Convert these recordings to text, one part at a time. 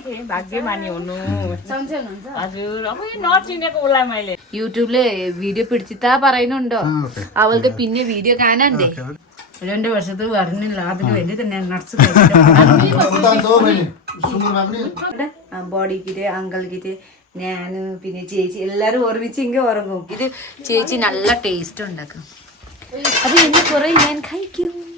थिएँ भाग्य माने हुनु हुन्छ हजुर अब यो नचिनेको उसलाई मैले യൂട്യൂബില് വീഡിയോ പിടിച്ചിട്ടാ പറയുന്നുണ്ടോ ആ ഓക്കെ അവൾക്ക് പിന്നെ വീഡിയോ കാണണ്ടേ രണ്ട് വർഷത്ത് പറഞ്ഞില്ല അതിന് വേണ്ടി തന്നെ നട്സ് ബോഡിക്കിട്ട് അങ്കിൾക്കിട്ട് ഞാന് പിന്നെ ചേച്ചി എല്ലാരും ഓർമ്മിച്ച് ഇങ്ങനെ ഉറങ്ങും ഇത് ചേച്ചി നല്ല ടേസ്റ്റ് ഉണ്ടാക്കും അപ്പൊ എന്നെ കുറെ ഞാൻ കഴിക്കും കഴിക്കണം നോക്കട്ടെ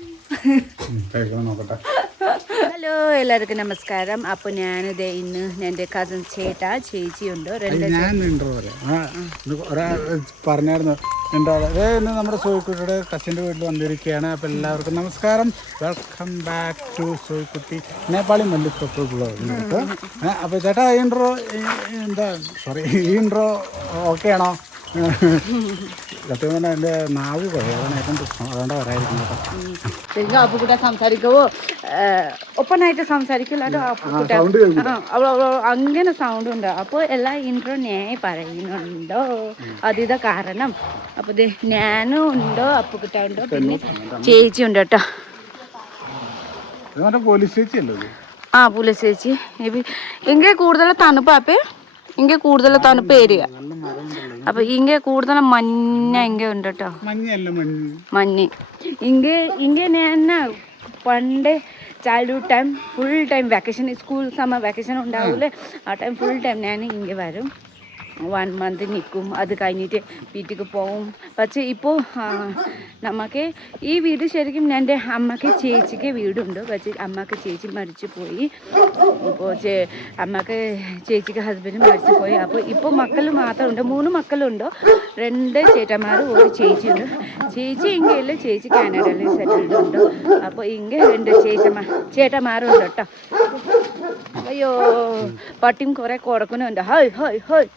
ഹലോ എല്ലാവർക്കും നമസ്കാരം. അപ്പോൾ ഞാനിത് ഇന്ന് എന്റെ കസൻ ചേട്ടാ ചേച്ചിയുണ്ട്. പറഞ്ഞായിരുന്നു ഏ ഇന്ന് നമ്മുടെ സോയിക്കുട്ടിയുടെ കസിന്റെ വീട്ടിൽ വന്നിരിക്കുകയാണ്. അപ്പോൾ എല്ലാവർക്കും നമസ്കാരം. Welcome back to Soyikutty Nepali blog അപ്പോൾ ചേട്ടാ ഈ ഇൻട്രോ എന്താ സോറി ഈ ഇൻട്രോ ഓക്കെ ആണോ? സത്യം പറഞ്ഞാൽ എന്റെ നാവ് ഏറ്റവും പ്രശ്നം. അതുകൊണ്ട് പറയാതിരിക്കുന്നത് നിങ്ങൾ അപ്പുക്കുട്ട സംസാരിക്കുമോ ഒപ്പനായിട്ട് അവൾ അങ്ങനെ സൗണ്ട് ഉണ്ട്. അപ്പോൾ എല്ലാ ഇൻട്രോ ഞാൻ പറയുന്നുണ്ടോ? അതീത കാരണം. അപ്പോൾ ദേ ഞാനും ഉണ്ടോ? അപ്പുക്കുട്ട ഉണ്ടോ? പിന്നെ ചേച്ചി ഉണ്ട് കേട്ടോ. ചേച്ചി ആ പോലീസ് ഇത്? ആ പോലീസ് ചേച്ചി. എങ്കിൽ കൂടുതൽ തണുപ്പാപ്പേ എങ്കിൽ കൂടുതൽ തണുപ്പ് ഏരിയ? അപ്പൊ ഇങ്ങനെ കൂടുതലും മഞ്ഞ ഇങ്ങനെ ഉണ്ട് കേട്ടോ മഞ്ഞ്. ഇങ്ക ഇങ്ങനെ തന്നെ പണ്ട് childhood time full time vacation school summer vacation ഉണ്ടാവൂലേ? ആ ടൈം ഫുൾ ടൈം ഞാൻ ഇങ്ങനെ വരും. വൺ മന്ത് നിൽക്കും അത് കഴിഞ്ഞിട്ട് വീട്ടിലേക്ക് പോവും. പക്ഷേ ഇപ്പോൾ നമുക്ക് ഈ വീട് ശരിക്കും എന്റെ അമ്മയ്ക്ക് ചേച്ചിക്ക് വീടുണ്ട്. പക്ഷേ അമ്മയ്ക്ക് ചേച്ചി മരിച്ചു പോയി ഇപ്പോൾ അമ്മയ്ക്ക് ചേച്ചിക്ക് ഹസ്ബൻഡ് മരിച്ചു പോയി അപ്പോൾ ഇപ്പോൾ മക്കൾ മാത്രമുണ്ട്. മൂന്ന് മക്കളുണ്ട്. രണ്ട് ചേട്ടന്മാരും ഒരു ചേച്ചി ഉണ്ട് ചേച്ചി ഇങ്ങനെയല്ല ചേച്ചി കാനഡയിൽ സെറ്റിൽഡ് ഉണ്ട്. അപ്പോൾ ഇങ്ങനെ രണ്ട് ചേച്ചമാർ ചേട്ടന്മാരുണ്ട് കേട്ടോ. അയ്യോ പട്ടിയും കുറേ കൊടുക്കുന്നുണ്ട്. ഹോയ് ഹോയ് ഹോയ്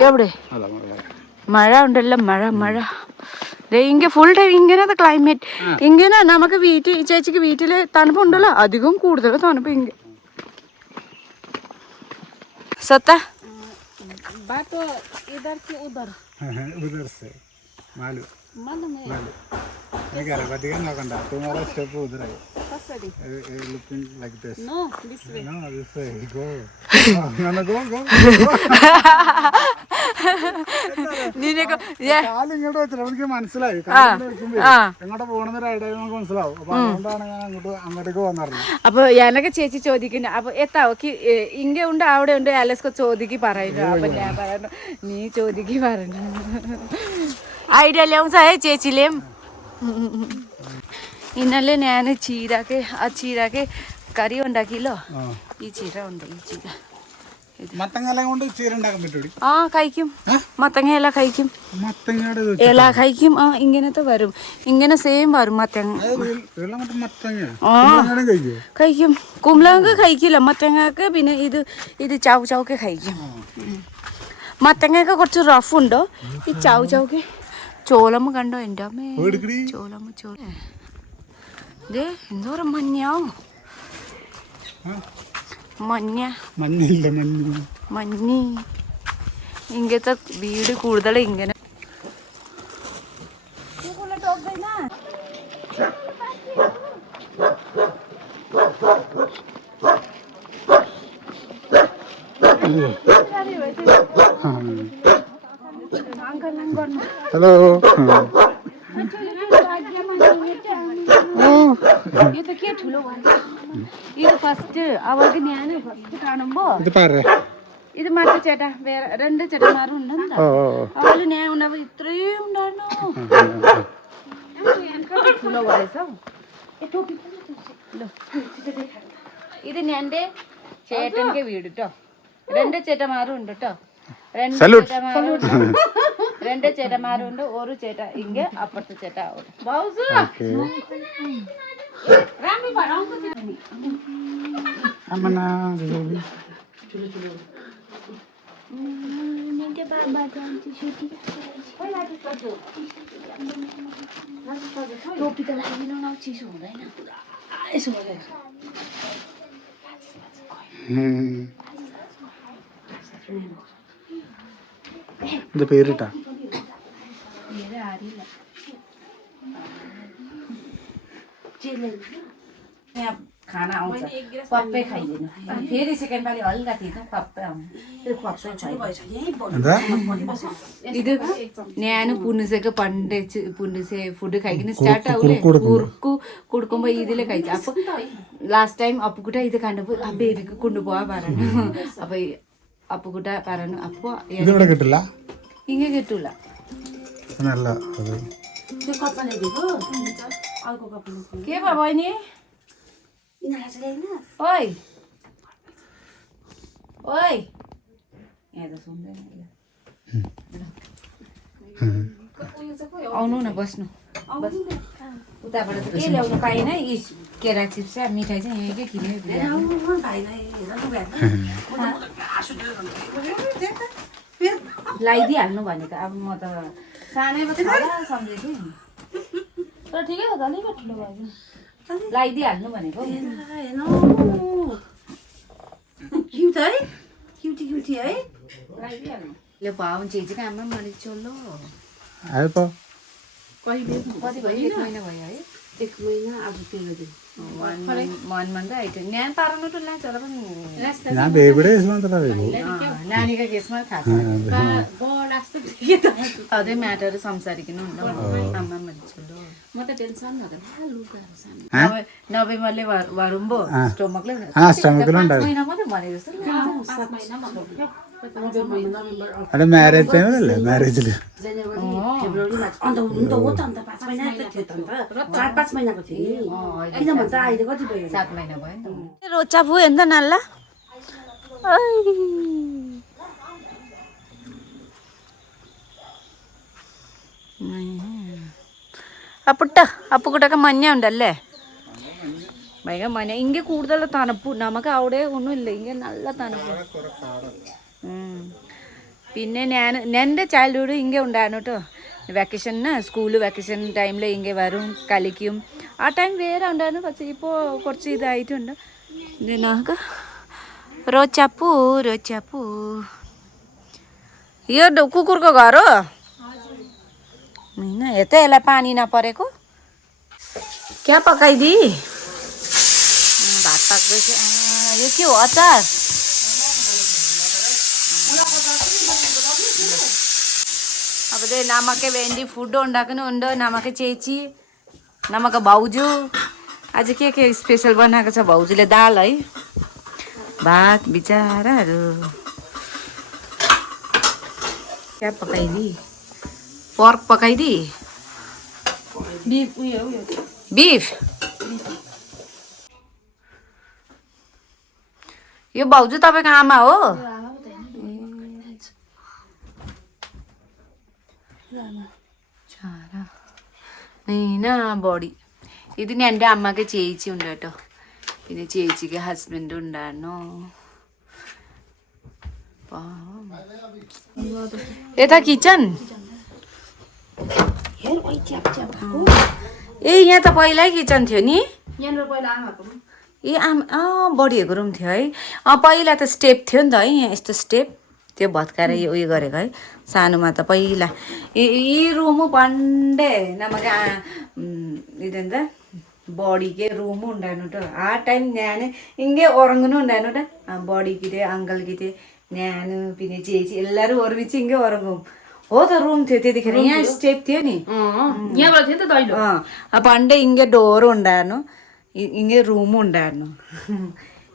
എവിടെ. മഴ. ഉണ്ടല്ലോ മഴ മഴ. ദേ ഇങ്ങനെ ഫുൾ ടൈം ഇങ്ങനത്തെ ക്ലൈമറ്റ് ഇങ്ങനെ നമുക്ക് വീട്ടിൽ ചേച്ചിക്ക് വീട്ടിൽ തണുപ്പുണ്ടല്ലോ അധികം കൂടുതൽ തണുപ്പ് ഇങ്ങ. സത്ത. ഉദർ. സെ. മാലു. പറ്റിക്കാൻ നോക്കണ്ട. തുമാറ step ഉദറായി looking like this no this way go അങ്ങനെ ഗോ ഗോ നിനക്ക് കാൽ ഇങ്ങോട്ട് വെച്ചില്ല എനിക്ക് മനസ്സിലായി. കാൽ വെക്കുമ്പോ ആ. എങ്ങോട്ട് പോകണമെന്നൊരു ഐഡിയ നമുക്ക് മനസ്സിലാവും. അപ്പൊ അതുകൊണ്ടാണ് ഞാൻ അങ്ങോട്ട് അങ്ങോട്ടേക്ക് വന്നിരുന്നത് അപ്പൊ എനക്ക് ചേച്ചി ചോദിക്കുന്നു അപ്പൊ എത്താ ഓക്കെ ഇങ്ങ ഉണ്ട് അവിടെ ഉണ്ട് അലസ്ക ചോദിക്കി പറയുന്നു. അപ്പൊ ഞാൻ പറയുന്നു നീ ചോദിക്കി പറഞ്ഞു ഐഡിയ എല്ലാം സഹ ചേച്ചിലേം ഇന്നലെ ഞാൻ ചീരക്ക് ആ ചീരക്ക് കറി ഉണ്ടാക്കിയല്ലോ. ഈ ചീര ഉണ്ട് ഈ ചീര. മത്തങ്ങല കൊണ്ട് ചീര ഉണ്ടാക്കാൻ ആ കഴിക്കും. മത്തങ്ങ ഇല കഴിക്കും. മത്തങ്ങയുടെ ഇല കഴിക്കും. ആ ഇങ്ങനത്തെ വരും. ഇങ്ങനെ സെയിം വരും മത്തങ്ങ. മത്തങ്ങ. ആ. കഴിക്കും? കുമ്പളങ്ങ കഴിക്കില്ല. മത്തങ്ങക്ക് പിന്നെ ഇത് ഇത് ചാവ് ചാവക്ക് കഴിക്കും. മത്തങ്ങയൊക്കെ കുറച്ച് റഫ് ഉണ്ടോ? ഈ ചാവ് ചാവക്ക് ചോളമ്മ കണ്ടോ? എന്റെ അമ്മേ. ചോളമ്മ ചോള ദേ എന്തോരം മഞ്ഞാവും. മഞ്ഞ. മഞ്ഞില്ല മഞ്ഞ. മഞ്ഞി. ഇങ്ങനത്തെ വീട് കൂടുതൽ ഇങ്ങനെ. ഹലോ. ഇത് അവർക്ക് ഞാൻ ഫസ്റ്റ് ഇത് പറ ഇത് മറ്റേ ചേട്ടാ വേറെ രണ്ട് ചേട്ടന്മാരും ഉണ്ടെന്ന് ഇത് എന്റെ ചേട്ടന്റെ വീട് കേട്ടോ രണ്ട് ചേട്ടന്മാരും ഉണ്ട് കേട്ടോ രണ്ട് ചേട്ടന്മാരും രണ്ട് ചേട്ടന്മാരും ഉണ്ട് ഒരു ചേട്ട ഇങ്ങ അപ്പുറത്തെ ചേട്ട അവിടെ ബൗസ് ഓക്കെ അമ്മന टोपी त लगाइदिनु न चिसो हुँदैन पुरा यसो गरेर ഇത് പേരിട്ടാ पप्पै खाइदिनु अनि फेरि सेकेन्ड पालि हल्का थिच्नु पप्पै आउनु त्यो पप्पै छैन എന്താ ഇത് ഞാൻ പുണ്ണിസൊക്കെ പണ്ട് ചെ- പുണ്ണിസെ ഫുഡ് കഴിക്കുന്ന സ്റ്റാർട്ട് ആവൂലേ കൊടുക്കുമ്പോ. കുറുക്കു കൊടുക്കുമ്പോ ഇതില് കഴിച്ചു അപ്പൊ ലാസ്റ്റ് ടൈം അപ്പുക്കുട്ട ഇത് കണ്ടപ്പോ ആ ബേബിക്ക് കൊണ്ടുപോവാ പറഞ്ഞു അപ്പൊ ഈ അപ്പുക്കുട്ട പറഞ്ഞു അപ്പൊ ഇതിവിടെ കിട്ടില്ല ഇങ്ങനെ കിട്ടൂല നല്ല അത് के भयो बहिनी ओइ ओइ यहाँ त सुन्दैन आउनु न बस्नु बस। उताबाट त के ल्याउनु पाएन यी केरा चिप्स र मिठाई चाहिँ यहीँकै किन्यो लगाइदिइहाल्नु भनेको अब म त सानैमा छ सम्झेको थिएँ तर ठिकै हो त अलिकति ठुलो भयो लगाइदिइहाल्नु भनेको। हेर्नु क्युट है? क्युटी क्युटी है? लगाइदिइहाल्नु ले भाउ झिझि काममा मैले चोलो। त। कहिले कति भयो एक महिना भयो है। एक महिना अब तेह्र दिन। വൺ മന്ത് ആയിട്ട് ഞാൻ പറഞ്ഞിട്ടില്ല ഞാൻ ബേബിയുടെ കേസ് മാത്രമേ അതേ മാറ്റർ സംസാരിക്കുന്നുണ്ടോ അമ്മ മരിച്ചല്ലോ നവംബറിൽ വരുമ്പോ സ്റ്റൊമക്കിലുണ്ടായിരുന്നു അവിടെ മാരേജ് ടൈം അല്ലേ? മാരേജിൽ रोचा भयो नि त नाल्ला അപ്പുട്ട അപ്പുക്കുട്ടൊക്കെ മഞ്ഞ ഉണ്ടല്ലേ ഭയങ്കര മഞ്ഞ. ഇങ്ങനെ കൂടുതൽ തണുപ്പ്. നമുക്ക് അവിടെ ഒന്നുമില്ല. ഇങ്ങനെ നല്ല തണുപ്പ്. പിന്നെ ഞാൻ എൻ്റെ ചൈൽഡ്ഹുഡ് ഇങ്ങനെ ഉണ്ടായിരുന്നു കേട്ടോ വെക്കേഷന് സ്കൂൾ വെക്കേഷൻ ടൈമിൽ ഇങ്ങനെ വരും കളിക്കും ആ ടൈം വേറെ ഉണ്ടായിരുന്നു പക്ഷേ ഇപ്പോൾ കുറച്ച് ഇതായിട്ടുണ്ട് ഇത് നമുക്ക് रोचापु रोचापु यो ड- कुकुरको घर हो होइन यतै यसलाई पानी नपरेको क्या पकाइदि भात पाक्दैछ अँ, यो के हो अचार अब दे नमके भेन्डी फुड ഉണ്ടാക്കുന്നു ഉണ്ട് नमके ചേച്ചി नमके भाउजू आज के के स्पेसल बनाएको छ भाउजूले दाल है भात बिचराहरू क्या पकाइदि पर्क पकाइदि बिफ उयो उयो बिफ यो भाउजू तपाईँको आमा हो ചാര നീന ബോഡി ഇതിന് എൻ്റെ അമ്മക്ക് ചേച്ചി ഉണ്ട് കേട്ടോ പിന്നെ ചേച്ചിക്ക് ഹസ്ബൻഡ് ഉണ്ടായിരുന്നു പാവം. यता किचन हेर ओइ च्याप च्याप भएको ए यहाँ त पहिल्यै किचन थियो नि यहाँनिर पहिला आमाको रुम। ए आम अँ बडीहरूको रुम थियो है अँ पहिला त स्टेप थियो नि त है यहाँ यस्तो स्टेप त्यो भत्काएर यो उयो गरेको है सानोमा त पहिला ಈ ಈ ರೂಮು ಪಂಡೆ ನಮಗೆ ഇതെന്ത ബോഡിക്ക് റൂം ഉണ്ടായിരുന്നു കേട്ടോ ആ ടൈം ഞാൻ ഇങ്ങനെ ഉറങ്ങുന്നുണ്ടായിരുന്നു കേട്ടോ ആ ബോഡിക്കിട്ട് അങ്കിൾക്കിട്ട് ഞാൻ പിന്നെ ചേച്ചി എല്ലാവരും ഒരുമിച്ച് ഇങ്ങനെ ഉറങ്ങും हो त रुम थियो त्यतिखेर यहाँ स्टेप थियो नि यहाँबाट थियो त दैलो ആ ആ പണ്ട് ഇങ്ങ ഡോറും ഉണ്ടായിരുന്നു ഇ- ഇങ്ങ റൂമും ഉണ്ടായിരുന്നു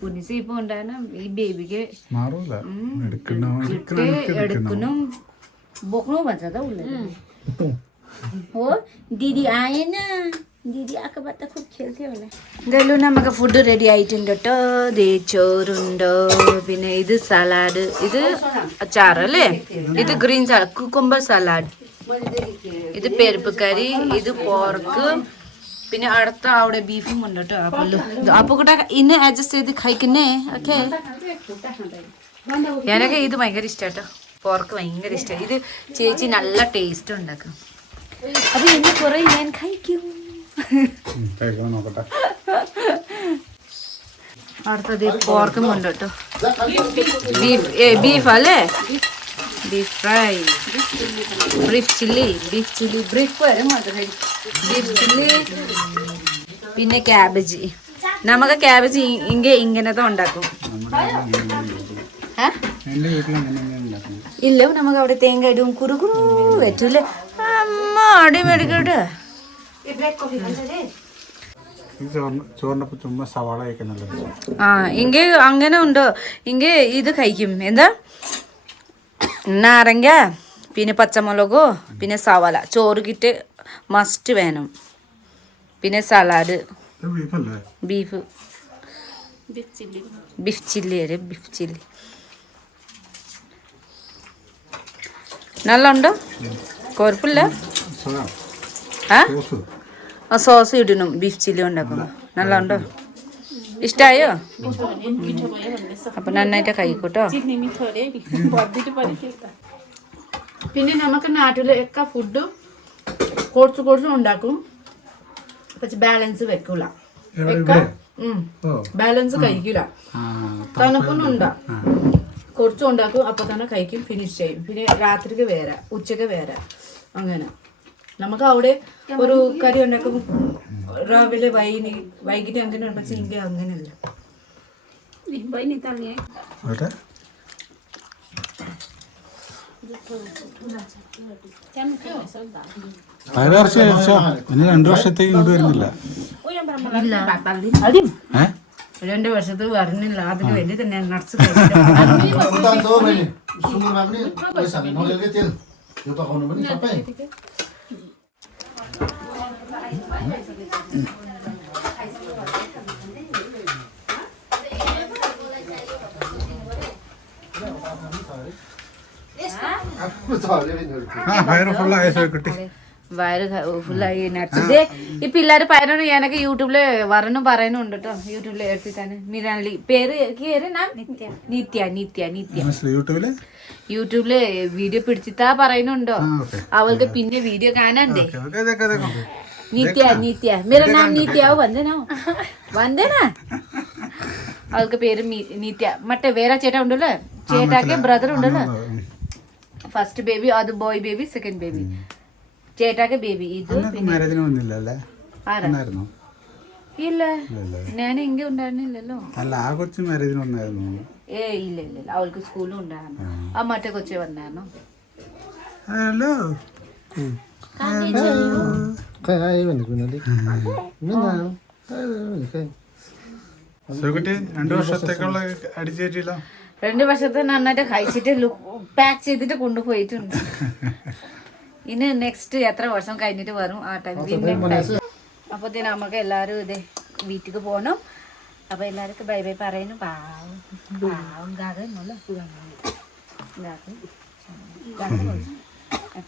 പുനിസ് ഇപ്പൊ ഉണ്ടായിരുന്ന ഈ ബേബിക്ക് എടുക്കണം ബൊക്കണോ പച്ചതാ ഉള്ളത് ഓ ദീദി ആയന ദീദി ആക്ക പത്ത ഫുഡ് ചേർത്തിയല്ലേ എന്തായാലും നമുക്ക് ഫുഡ് റെഡി ആയിട്ടുണ്ട് കേട്ടോ ദേ ചോറുണ്ടോ പിന്നെ ഇത് സലാഡ് ഇത് അച്ചാർ അല്ലേ ഇത് ഗ്രീൻ സലാഡ് കുക്കുംബർ സലാഡ് ഇത് പരിപ്പ് കറി ഇത് പോർക്ക് പിന്നെ അടുത്ത അവിടെ ബീഫും ഉണ്ട് കേട്ടോ അപ്പല്ലോ അപ്പൊ കൂട്ടാ ഇന്ന് അഡ്ജസ്റ്റ് ചെയ്ത് കഴിക്കുന്നേ? ഓക്കെ. ഞാനൊക്കെ ഇത് ഭയങ്കര ഇഷ്ടാട്ടോ പോർക്ക് ഭയങ്കര ഇഷ്ടം. ഇത് ചേച്ചി നല്ല ടേസ്റ്റ് ഉണ്ടാക്കും. അപ്പൊ ഇന്ന് കുറെ ഞാൻ കഴിക്കും. അടുത്തത് പോർക്കും ഉണ്ട് കേട്ടോ. ബീഫ് ബീഫ് അല്ലേ? Beef fry. Beef chilli. Beef chilli. Break വരും ബീഫ് പിന്നെ ക്യാബേജ്. നമുക്ക് ക്യാബേജ് ഇങ്ങനെ ഇങ്ങനത്തെ ഉണ്ടാക്കും. ഇല്ല നമുക്ക് അവിടെ തേങ്ങ ഇടും കുറുകുറു കുറു വെച്ചില്ലേ? അമ്മ അടി മേടിക്കട്ടെ. ഈ ചോറിന് ചോറിനൊപ്പം ചുമ്മാ സവാള കഴിക്കുന്നുള്ളത് ആ ഇങ്ങ അങ്ങനെ ഉണ്ടോ? ഇങ്ങ ഇത് കഴിക്കും. എന്താ? നാരങ്ങ പിന്നെ പച്ചമുളകോ പിന്നെ സവാള. ചോറ് കിറ്റ് മസ്റ്റ് വേണം. പിന്നെ സലാഡ്. ബീഫ്. Beef chilli. അല്ലേ ബീഫ് ചില്ലി. നല്ല ഉണ്ടോ കുഴപ്പമില്ല സോയാ ആ? സോസ്. ആ സോസ് ഇടണം. ബീഫ് ചില്ലി ഉണ്ടാക്കുന്നു നല്ല ഉണ്ടോ ഇഷ്ടായോ? അപ്പൊ നന്നായിട്ട് കഴിക്കൂട്ടോ. പിന്നെ നമുക്ക് നാട്ടിലൊക്കെ ഫുഡ് കുറച്ച് കുറച്ച് ഉണ്ടാക്കും. പക്ഷെ ബാലൻസ് വെക്കൂല. ബാലൻസ് കഴിക്കൂല. തണുപ്പൊന്നും തണുപ്പൊന്നുണ്ടാ കുറച്ച് ഉണ്ടാക്കും അപ്പൊ തന്നെ കഴിക്കും ഫിനിഷ് ചെയ്യും. പിന്നെ രാത്രിക്ക് വേറെ ഉച്ചയ്ക്ക് വേറെ. അങ്ങനെ. നമുക്ക് അവിടെ ഒരു കറി ഉണ്ടാക്കും. രാവിലെ വൈകി വൈകിട്ട് അങ്ങനെ പക്ഷെ ഇങ്ങനെ അങ്ങനെയല്ല. പതിനാറ് വർഷം കഴിച്ചോ ഇനി രണ്ടു വർഷത്തേക്ക് ഇങ്ങോട്ട് വരുന്നില്ല. ഏ? രണ്ട് വർഷത്തിൽ വരണില്ല അതിന് വേണ്ടി തന്നെ നട്സ് Thank to വയറ് ഫുള്ളായി നട്സിന്റെ ഈ പിള്ളേര് പയറാണ് ഞാനൊക്കെ യൂട്യൂബിൽ വരണം പറയുന്നുണ്ട് കേട്ടോ യൂട്യൂബിൽ എടുത്തിട്ടാണ് മിരാനലി പേര് നിത്യ. നിത്യ നിത്യ യൂട്യൂബിൽ? യൂട്യൂബിൽ വീഡിയോ പിടിച്ചിട്ടാ പറയുന്നുണ്ടോ? അവൾക്ക് പിന്നെ വീഡിയോ കാണണ്ടേ? നിത്യ നിത്യ. മേരാ നാം നിത്യ. വന്ദന? വന്ദന? അവൾക്ക് പേര് നിത്യ. മറ്റേ വേറെ ചേട്ടാ ഉണ്ടല്ലോ? ചേട്ടാക്ക് ബ്രദർ ഉണ്ടല്ലോ? ഫസ്റ്റ് ബേബി അത് ബോയ് ബേബി സെക്കൻഡ് ബേബി ചേട്ടാക്ക് ബേബി ഇത് ഇല്ല. ഞാൻ ഉണ്ടായിരുന്നില്ലല്ലോ. അല്ല ആ കൊച്ചു മാരേജിന് വന്നായിരുന്നു? ഏ ഇല്ല ഇല്ല ഇല്ല. അവൾക്ക് സ്കൂളും ഉണ്ടായിരുന്നു. ആ. മറ്റേ കൊച്ചെ വന്നായിരുന്നു? ഹലോ? രണ്ടു വർഷത്തേക്കുള്ള അടിച്ചേറ്റില്ല? ढेन्ड वर्ष त नटो खाइसिटे लु प्याक दुई तुन्डु खुवाइथ यिनै नेक्स्ट यात्रा घरसम्म गाइदिँदै भरौँ आइ अब त्यो के यसलाई दे भिटीको बनाऊ अब यसलाई बाई बाई पाराइनौ भाऊ भाऊ गाइन होला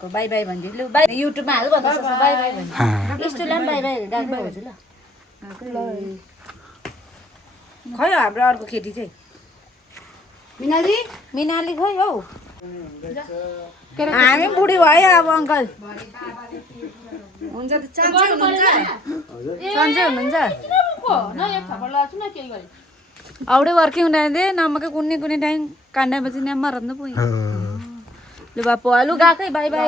बाई बाय भनिदिनु युट्युबमा हाल भन्दा खै हाम्रो अर्को खेती चाहिँ मिनाली मिनाली खै हौ हामी पनि बुढी भयो अब अङ्कल हुन्छ त सन्चै हुनुहुन्छ सन्चै हुनुहुन्छ അവിടെ വർക്കിംഗ് ഉണ്ടായത് നമുക്ക് കുഞ്ഞി കുഞ്ഞി ടൈം കണ്ടാൻ പറ്റി ഞാൻ മറന്നു പോയി ലു പോവാലു ഗാക്കൈ ബൈ ബൈ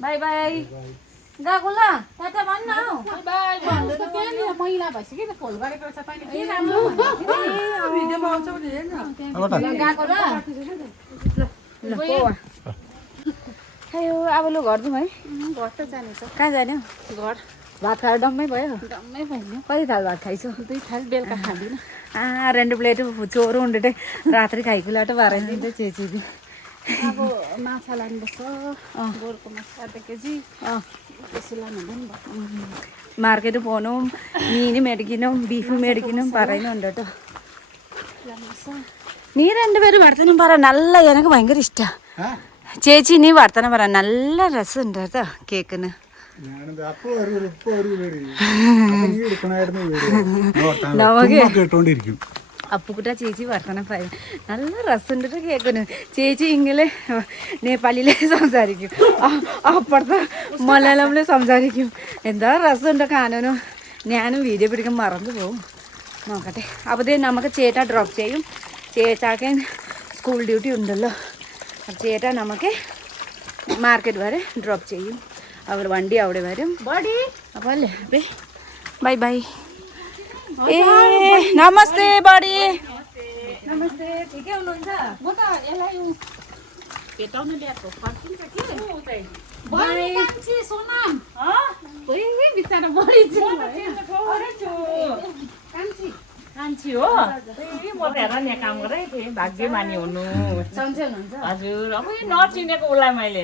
ബൈ ബൈ गएकोला भन् न। अब लु घर जाउँ है। घर त जाने छ। कहाँ जाने घर। भात खाएर डम्मै भयो। डम्मै भयो। कति थाल भात खाइसो दुई थाल बेलुका खाँदिनँ। आ प्लेट चोरो उन्डेटै रात्रि खाइकुलाटो बाह्र दिन्छ चाहिँ अब माछा लानुपर्छ गोरुको माछा अर्धा केजी त्यसो लानु हुँदैन മാർക്കറ്റ് പോകണം മീൻ മേടിക്കണം ബീഫ് മേടിക്കണം പറയുന്നുണ്ട് കേട്ടോ നീ രണ്ടുപേരും വർത്തനം പറ നല്ല എനിക്ക് ഭയങ്കര ഇഷ്ടാ ചേച്ചി നീ വർത്തനം പറ നല്ല രസമുണ്ട് കേട്ടോ കേക്കിന് ഞാനിത് അപ്പൊ ഒരു ഇപ്പൊ ഒരു വീഡിയോ അപ്പൊ നീ എടുക്കണായിരുന്നു വീഡിയോ കേട്ടോണ്ടിരിക്കും അപ്പുക്കുട്ട ചേച്ചി വർത്തമാനം പറയും. നല്ല രസമുണ്ടിട്ട് കേൾക്കുന്നു ചേച്ചി ഇങ്ങനെ നേപ്പാളിലെ സംസാരിക്കും. അപ്പുറത്ത് മലയാളമിലെ സംസാരിക്കും. എന്താ രസമുണ്ട് കാണാനും. ഞാനും വീഡിയോ പിടിക്കാൻ മറന്നു പോകും. നോക്കട്ടെ. അപ്പോൾ നമുക്ക് ചേട്ടാ ഡ്രോപ്പ് ചെയ്യും. ചേട്ടാക്ക് സ്കൂൾ ഡ്യൂട്ടി ഉണ്ടല്ലോ. ചേട്ടാ നമുക്ക് മാർക്കറ്റ് വരെ ഡ്രോപ്പ് ചെയ്യും. അവർ വണ്ടി അവിടെ വരും. അപ്പോൾ അല്ലേ? ബൈ ബൈ ए नमस्ते बडी। नमस्ते ठिकै हुनुहुन्छ? म त यसलाई भेटाउन ल्याएको। फर्किन्छ के? सोनाम। बिचरा कान्छी। कान्छी हो? ए, म त हेर नि यहाँ काम थिएँ भाग्यमानी हुनु। हजुर अब नचिनेको उसलाई मैले।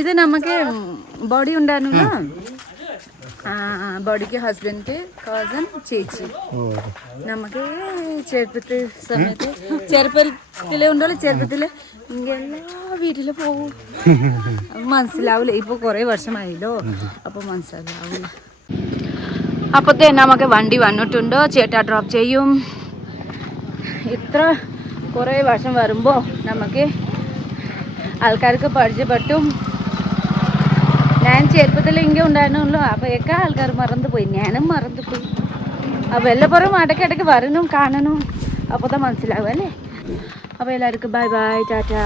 ഇത് നമുക്ക് ബോഡി ഉണ്ടായിരുന്നു ബോഡിക്ക് ഹസ്ബൻഡ് കസൻ ചേച്ചി. നമുക്ക് ചെറുപ്പത്ത് സമയത്ത് ചെറുപ്പത്തിൽ ഉണ്ടല്ലോ ചെറുപ്പത്തിൽ എല്ലാ വീട്ടിൽ പോവും. മനസ്സിലാവില്ല ഇപ്പൊ കൊറേ വർഷമായില്ലോ. അപ്പൊ മനസ്സിലാവില്ല അപ്പത്തെ നമുക്ക് വണ്ടി വന്നിട്ടുണ്ടോ? ചേട്ടാ ഡ്രോപ്പ് ചെയ്യും. ഇത്ര കുറേ വർഷം വരുമ്പോൾ നമുക്ക് ആൾക്കാർക്ക് പരിചയപ്പെട്ടും. ഞാൻ ചെറുപ്പത്തിൽ ഇങ്ങനെ ഉണ്ടായിരുന്നുള്ളൂ. അപ്പോൾ ഒക്കെ ആൾക്കാർ മറന്നുപോയി ഞാനും മറന്നുപോയി അപ്പോൾ എല്ലാപ്പുറം ഇടയ്ക്കിടയ്ക്ക് വരണം കാണണം അപ്പോൾ തന്നെ മനസ്സിലാവും അല്ലേ? അപ്പോൾ എല്ലാവർക്കും ബൈ ബൈ ടാറ്റാ.